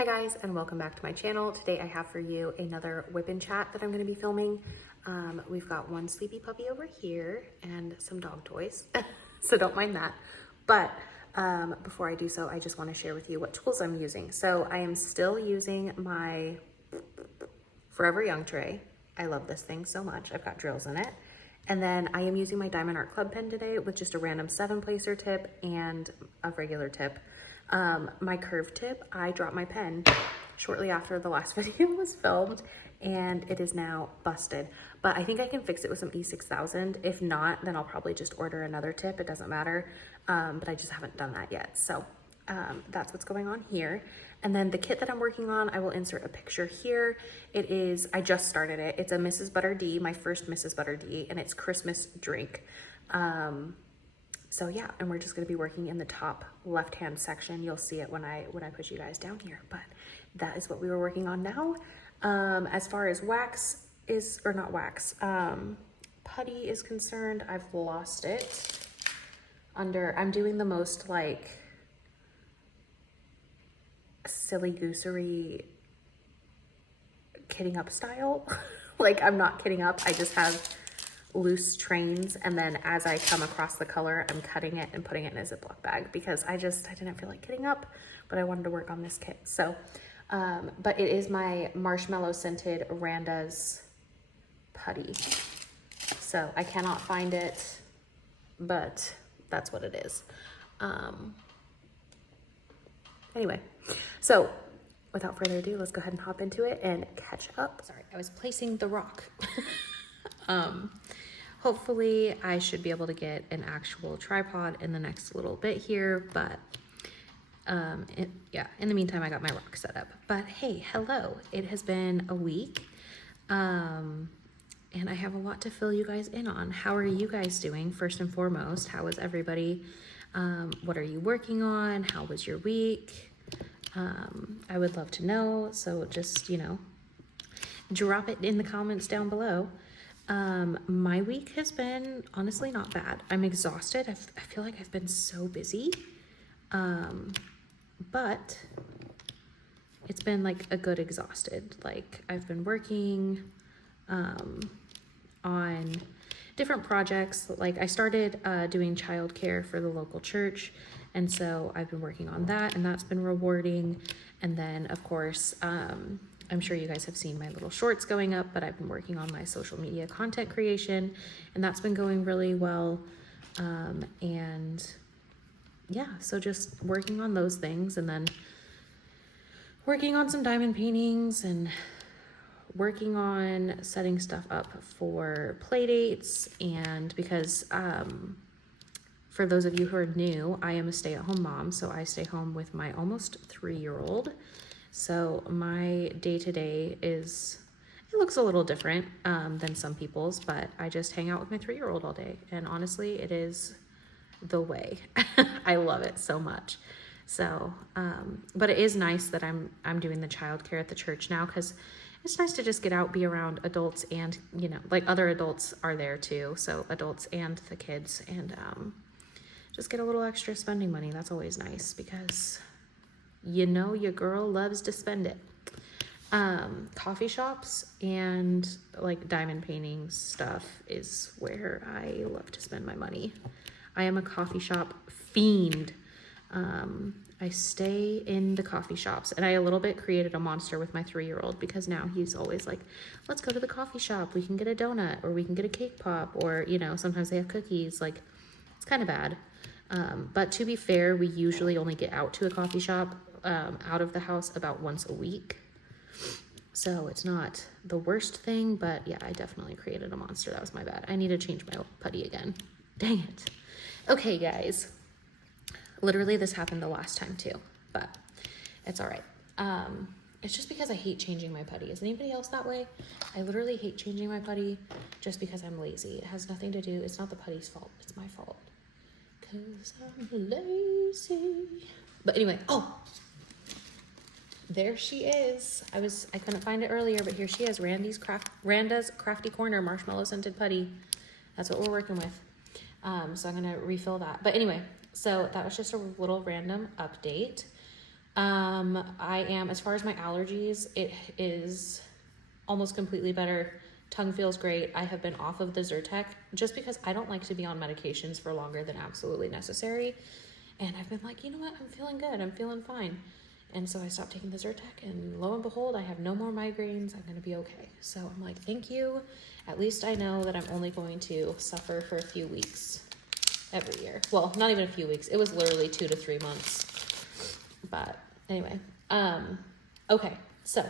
Hi guys, and welcome back to my channel. Today I have for you another whip and chat that I'm going to be filming. We've got one sleepy puppy over here and some dog toys, so don't mind that. But before I do so, I just want to share with you what tools I'm using. So I am still using my Forever Young tray. I love this thing so much. I've got drills in it. And then I am using my Diamond Art Club pen today with just a random 7-placer tip and a regular tip. My curved tip, I dropped my pen shortly after the last video was filmed and it is now busted. But I think I can fix it with some E6000. If not, then I'll probably just order another tip. It doesn't matter. But I just haven't done that yet. So that's what's going on here. And then the kit that I'm working on, I will insert a picture here. It is, I just started it. It's a Mrs. Butter D, my first Mrs. Butter D, and it's Christmas drink. So yeah, and we're just gonna be working in the top left-hand section. You'll see it when I put you guys down here, but that is what we were working on now. As far as wax is, or not wax, putty is concerned, I've lost it I'm doing the most like silly goosery kidding up style. Like I'm not kidding up, I just have loose trains, and then as I come across the color, I'm cutting it and putting it in a Ziploc bag because I didn't feel like kidding up, but I wanted to work on this kit. So, but it is my marshmallow scented Randa's putty. So I cannot find it, but that's what it is. Anyway, so without further ado, let's go ahead and hop into it and catch up. Sorry, I was placing the rock. Hopefully I should be able to get an actual tripod in the next little bit here, but yeah, in the meantime, I got my rock set up. But hey, hello, it has been a week, and I have a lot to fill you guys in on. How are you guys doing? First and foremost, how is everybody? What are you working on? How was your week? I would love to know, so just, you know, drop it in the comments down below. My week has been honestly not bad. I'm exhausted. I feel like I've been so busy. But it's been like a good exhausted. Like I've been working, on different projects. Like I started, doing childcare for the local church. And so I've been working on that, and that's been rewarding. And then of course, I'm sure you guys have seen my little shorts going up, but I've been working on my social media content creation, and that's been going really well. And yeah, so just working on those things, and then working on some diamond paintings, and working on setting stuff up for play dates. And because for those of you who are new, I am a stay-at-home mom, so I stay home with my almost 3-year-old. So my day-to-day it looks a little different than some people's, but I just hang out with my 3-year-old all day. And honestly, it is the way. I love it so much. So, but it is nice that I'm doing the childcare at the church now, because it's nice to just get out, be around adults, and, you know, like other adults are there too. So adults and the kids, and just get a little extra spending money. That's always nice, because you know your girl loves to spend it. Coffee shops and like diamond painting stuff is where I love to spend my money. I am a coffee shop fiend. I stay in the coffee shops, and I a little bit created a monster with my 3-year-old, because now he's always like, let's go to the coffee shop. We can get a donut, or we can get a cake pop, or, you know, sometimes they have cookies. Like, it's kind of bad. But to be fair, we usually only get out to a coffee shop out of the house about once a week. So it's not the worst thing, but yeah, I definitely created a monster. That was my bad. I need to change my putty again. Dang it. Okay, guys. Literally, this happened the last time too, but it's all right. It's just because I hate changing my putty. Is anybody else that way? I literally hate changing my putty just because I'm lazy. It has nothing to do, it's not the putty's fault. It's my fault. Cause I'm lazy. But anyway, oh, there she is. I couldn't find it earlier, but here she is. Randa's Crafty Corner Marshmallow Scented Putty. That's what we're working with. So I'm gonna refill that. But anyway, so that was just a little random update. I am, as far as my allergies, it is almost completely better. Tongue feels great. I have been off of the Zyrtec just because I don't like to be on medications for longer than absolutely necessary. And I've been like, you know what? I'm feeling good. I'm feeling fine. And so I stopped taking the Zyrtec, and lo and behold, I have no more migraines. I'm going to be okay. So I'm like, thank you. At least I know that I'm only going to suffer for a few weeks every year. Well, not even a few weeks. It was literally 2 to 3 months. But anyway, okay. So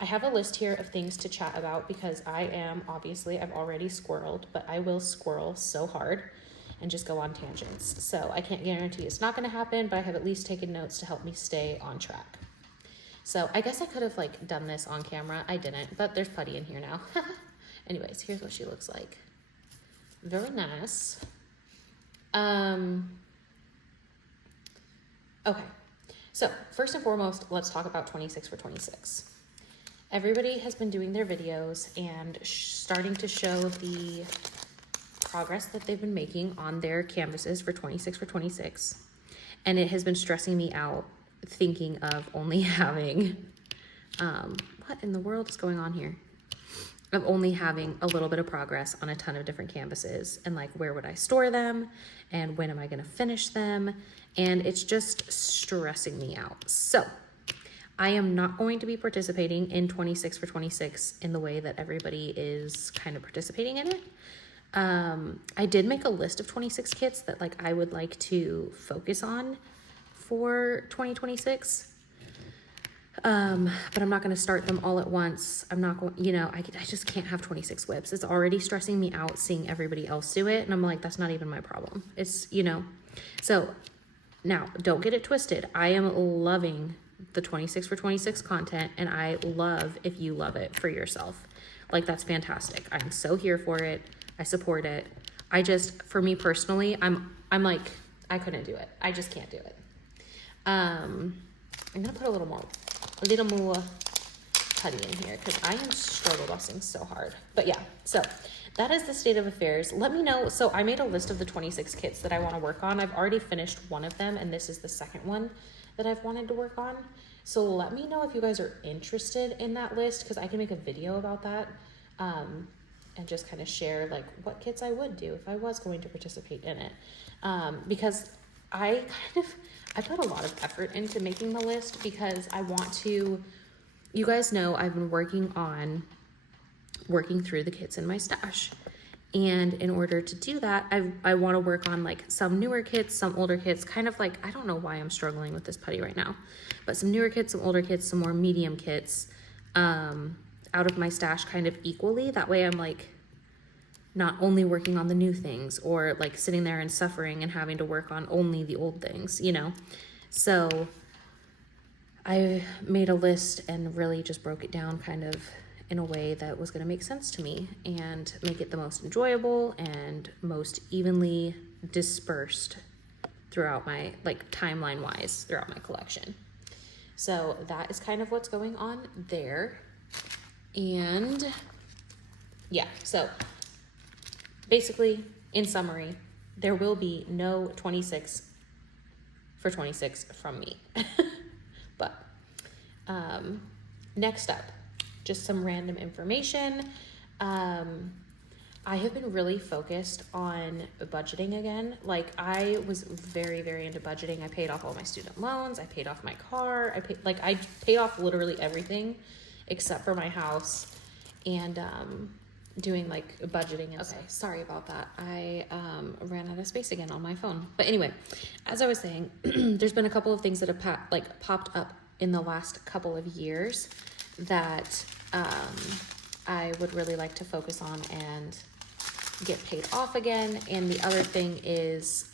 I have a list here of things to chat about because I've already squirreled, but I will squirrel so hard and just go on tangents. So I can't guarantee it's not going to happen, but I have at least taken notes to help me stay on track. So I guess I could have like done this on camera. I didn't, but there's putty in here now. Anyways, here's what she looks like. Very nice. Okay. So first and foremost, let's talk about 26 for 26. Everybody has been doing their videos and starting to show the progress that they've been making on their canvases for 26 for 26. And it has been stressing me out thinking of only having, what in the world is going on here? Of only having a little bit of progress on a ton of different canvases, and like, where would I store them? And when am I going to finish them? And it's just stressing me out. So I am not going to be participating in 26 for 26 in the way that everybody is kind of participating in it. I did make a list of 26 kits that like I would like to focus on for 2026. But I'm not going to start them all at once. I'm not going, I just can't have 26 WIPs. It's already stressing me out seeing everybody else do it. And I'm like, that's not even my problem. It's, so now don't get it twisted. I am loving the 26 for 26 content, and I love if you love it for yourself. Like, that's fantastic. I'm so here for it. I support it. For me personally, I'm like, I couldn't do it. I just can't do it. I'm going to put a little more putty in here because I am struggle busting so hard. But yeah, so that is the state of affairs. Let me know. So I made a list of the 26 kits that I want to work on. I've already finished one of them, and this is the second one that I've wanted to work on. So let me know if you guys are interested in that list, because I can make a video about that. And just kind of share like what kits I would do if I was going to participate in it. Because I put a lot of effort into making the list because I want to, you guys know I've been working through the kits in my stash. And in order to do that, I want to work on like some newer kits, some older kits, kind of like, I don't know why I'm struggling with this putty right now, but some newer kits, some older kits, some more medium kits, out of my stash kind of equally. That way I'm like not only working on the new things or like sitting there and suffering and having to work on only the old things, So I made a list and really just broke it down kind of in a way that was going to make sense to me and make it the most enjoyable and most evenly dispersed throughout my, like, timeline wise throughout my collection. So that is kind of what's going on there. And yeah, so basically, in summary, there will be no 26 for 26 from me. But next up, just some random information. I have been really focused on budgeting again. Like, I was very, very into budgeting. I paid off all my student loans. I paid off my car. I paid off literally everything except for my house, and doing like budgeting. Okay, sorry about that. I ran out of space again on my phone. But anyway, as I was saying, there's been a couple of things that have popped up in the last couple of years that I would really like to focus on and get paid off again. And the other thing is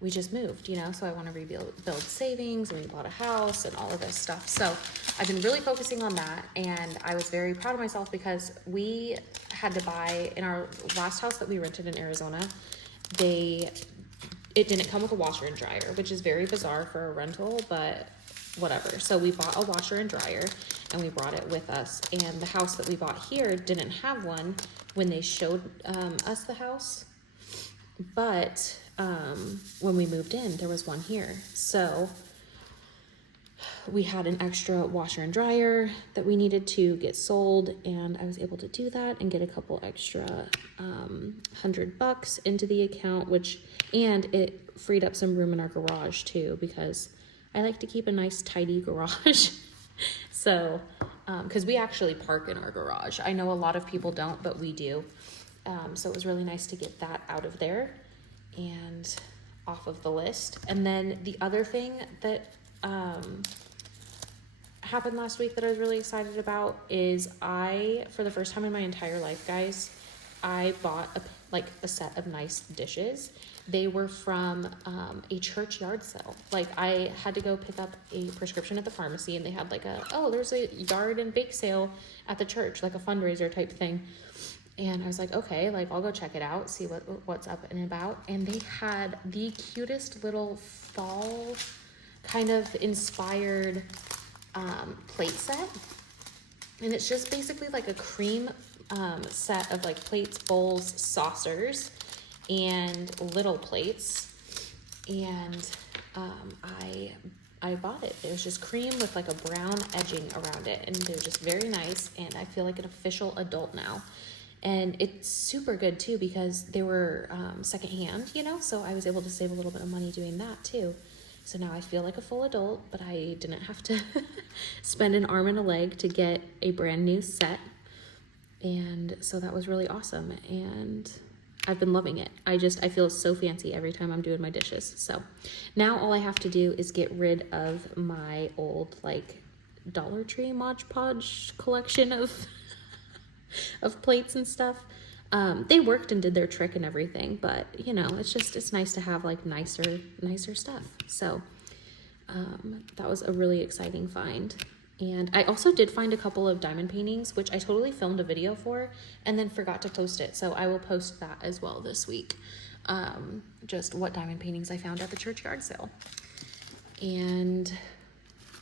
we just moved, so I want to build savings, and we bought a house and all of this stuff. So I've been really focusing on that, and I was very proud of myself because we had to buy, in our last house that we rented in Arizona, it didn't come with a washer and dryer, which is very bizarre for a rental, but whatever. So we bought a washer and dryer, and we brought it with us. And the house that we bought here didn't have one when they showed us the house, but when we moved in, there was one here. So we had an extra washer and dryer that we needed to get sold, and I was able to do that and get a couple extra $100 into the account, and it freed up some room in our garage too, because I like to keep a nice tidy garage. So, because we actually park in our garage. I know a lot of people don't, but we do. So it was really nice to get that out of there and off of the list. And then the other thing that happened last week that I was really excited about is for the first time in my entire life, guys, I bought a set of nice dishes. They were from a church yard sale. Like, I had to go pick up a prescription at the pharmacy, and they had there's a yard and bake sale at the church, like a fundraiser type thing. And I was like, okay, I'll go check it out, see what's up and about. And they had the cutest little fall kind of inspired plate set. And it's just basically like a cream set of plates, bowls, saucers, and little plates. And I bought it. It was just cream with a brown edging around it, and they're just very nice, and I feel like an official adult now. And it's super good too, because they were secondhand, so I was able to save a little bit of money doing that too. So now I feel like a full adult, but I didn't have to spend an arm and a leg to get a brand new set. And so that was really awesome, and I've been loving it. I feel so fancy every time I'm doing my dishes. So now all I have to do is get rid of my old Dollar Tree Mod Podge collection of plates and stuff. They worked and did their trick and everything, but it's nice to have nicer stuff. So that was a really exciting find. And I also did find a couple of diamond paintings, which I totally filmed a video for and then forgot to post it. So I will post that as well this week. Just what diamond paintings I found at the church yard sale. And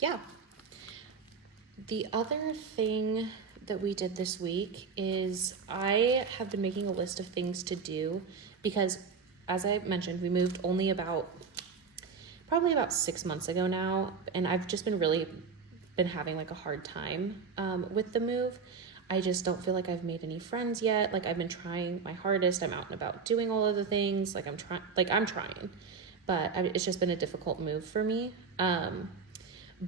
yeah, the other thing that we did this week is I have been making a list of things to do, because as I mentioned, we moved only probably about 6 months ago now, and I've just been having a hard time with the move. I just don't feel like I've made any friends yet. I've been trying my hardest. I'm out and about doing all of the things. I'm trying, but it's just been a difficult move for me.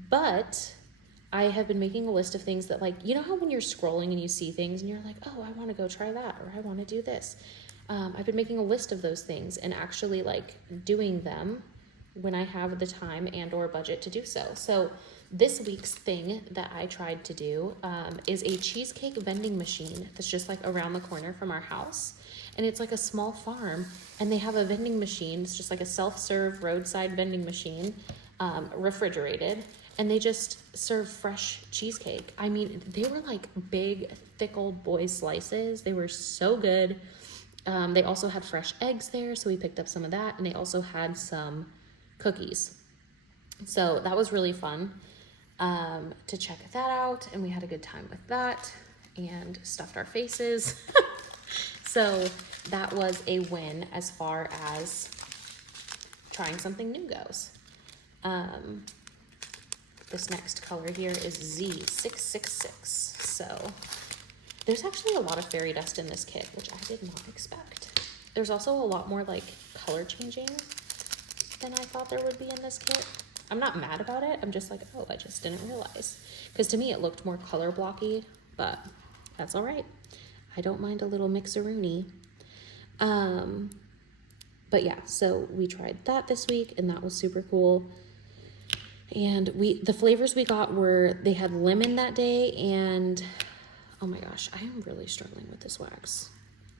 But I have been making a list of things that how when you're scrolling and you see things and you're like, oh, I want to go try that, or I want to do this. I've been making a list of those things and actually doing them when I have the time and or budget to do so. So this week's thing that I tried to do is a cheesecake vending machine that's just around the corner from our house. And it's a small farm, and they have a vending machine. It's just a self-serve roadside vending machine, refrigerated. And they just serve fresh cheesecake. I mean, they were big, thick old boy slices. They were so good. They also had fresh eggs there, so we picked up some of that. And they also had some cookies. So that was really fun to check that out. And we had a good time with that and stuffed our faces. So that was a win as far as trying something new goes. This next color here is Z666. So there's actually a lot of fairy dust in this kit, which I did not expect. There's also a lot more color changing than I thought there would be in this kit. I'm not mad about it. I'm just oh, I just didn't realize. Because to me it looked more color blocky, but that's all right. I don't mind a little mixeroony. But yeah, so we tried that this week, and that was super cool. And the flavors we got they had lemon that day, and oh my gosh, I am really struggling with this wax.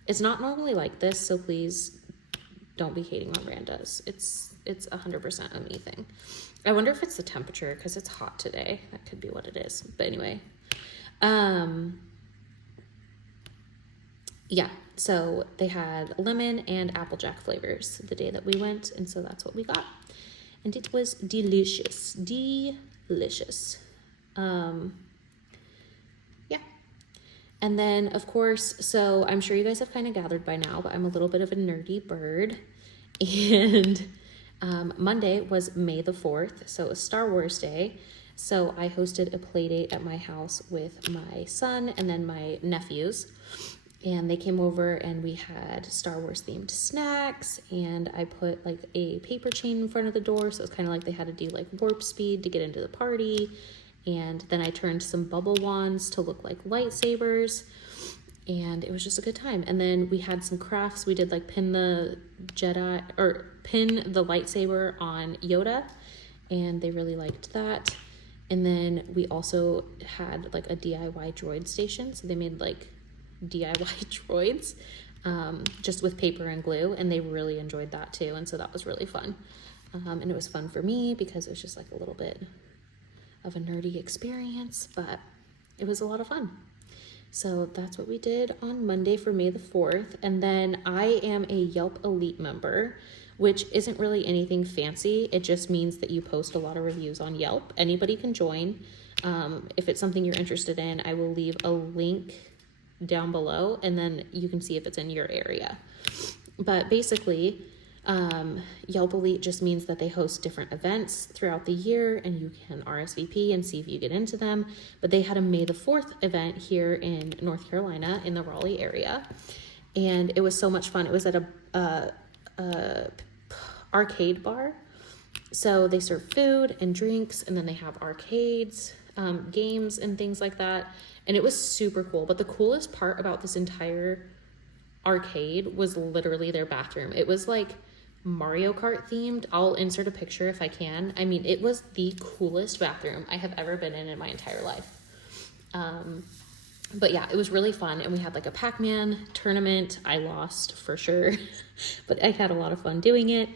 It's not normally like this, so please don't be hating on Randa's. It's 100% a me thing. I wonder if it's the temperature, because it's hot today. That could be what it is. But anyway, yeah, so they had lemon and Applejack flavors the day that we went, and so that's what we got. And it was delicious. Delicious. Yeah. And then, of course, so I'm sure you guys have kind of gathered by now, but I'm a little bit of a nerdy bird. And Monday was May the 4th, so it was Star Wars Day. So I hosted a play date at my house with my son and then my nephews. And they came over and we had Star Wars themed snacks, and I put like a paper chain in front of the door. So it's kind of like they had to do like warp speed to get into the party. And then I turned some bubble wands to look like lightsabers, and it was just a good time. And then we had some crafts. We did like pin the lightsaber on Yoda, and they really liked that. And then we also had like a DIY droid station. So they made like DIY droids just with paper and glue, and they really enjoyed that too. And so that was really fun. And it was fun for me because it was just like a little bit of a nerdy experience, but it was a lot of fun. So that's what we did on Monday for May the 4th. And then I am a Yelp Elite member, which isn't really anything fancy. It just means that you post a lot of reviews on Yelp. Anybody can join. If it's something you're interested in, I will leave a link down below, and then you can see if it's in your area. But basically, Yelp Elite just means that they host different events throughout the year, and you can RSVP and see if you get into them. But they had a May the 4th event here in North Carolina in the Raleigh area, and it was so much fun. It was at a arcade bar. So they serve food and drinks, and then they have arcades, games and things like that. And it was super cool. But the coolest part about this entire arcade was literally their bathroom. It was like Mario Kart themed. I'll insert a picture if I can. I mean, it was the coolest bathroom I have ever been in my entire life. But yeah, it was really fun. And we had like a Pac-Man tournament. I lost for sure, but I had a lot of fun doing it.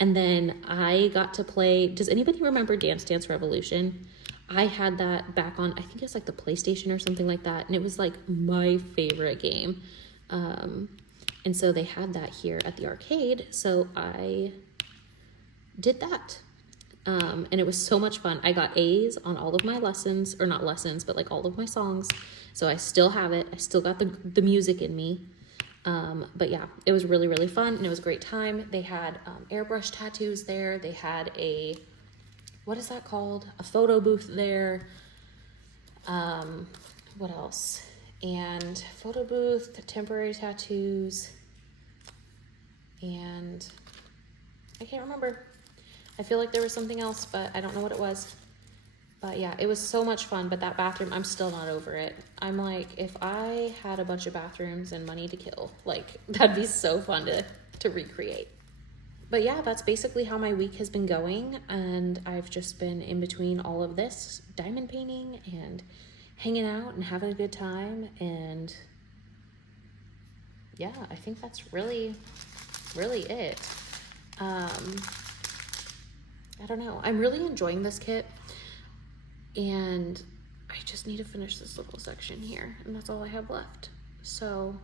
And then I got to play, does anybody remember Dance Dance Revolution? I had that back on, I think it was like the PlayStation or something like that. And it was like my favorite game. And so they had that here at the arcade. So I did that. And it was so much fun. I got A's on all of my lessons, or not lessons, but like all of my songs. So I still have it. I still got the music in me. But yeah, it was really, really fun, and it was a great time. They had airbrush tattoos there. They had what is that called? A photo booth there. What else? And photo booth, temporary tattoos, and I can't remember. I feel like there was something else, but I don't know what it was. But yeah, it was so much fun. But that bathroom, I'm still not over it. I'm like, if I had a bunch of bathrooms and money to kill, like that'd be so fun to recreate. But yeah, that's basically how my week has been going. And I've just been in between all of this diamond painting and hanging out and having a good time. And yeah, I think that's really, really it. I don't know. I'm really enjoying this kit, and I just need to finish this little section here, and that's all I have left. So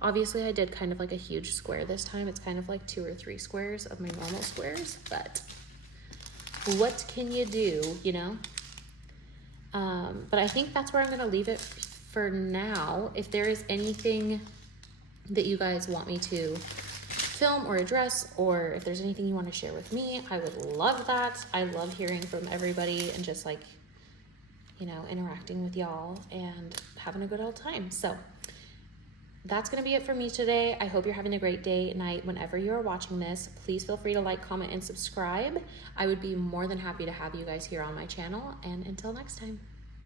obviously I did kind of like a huge square this time. It's kind of like 2 or 3 squares of my normal squares, but what can you do, you know? But I think that's where I'm gonna leave it for now. If there is anything that you guys want me to film or address, or if there's anything you want to share with me, I would love that. I love hearing from everybody and just like, you know, interacting with y'all and having a good old time. So that's going to be it for me today. I hope you're having a great day, night, whenever you're watching this. Please feel free to like, comment, and subscribe. I would be more than happy to have you guys here on my channel. And until next time.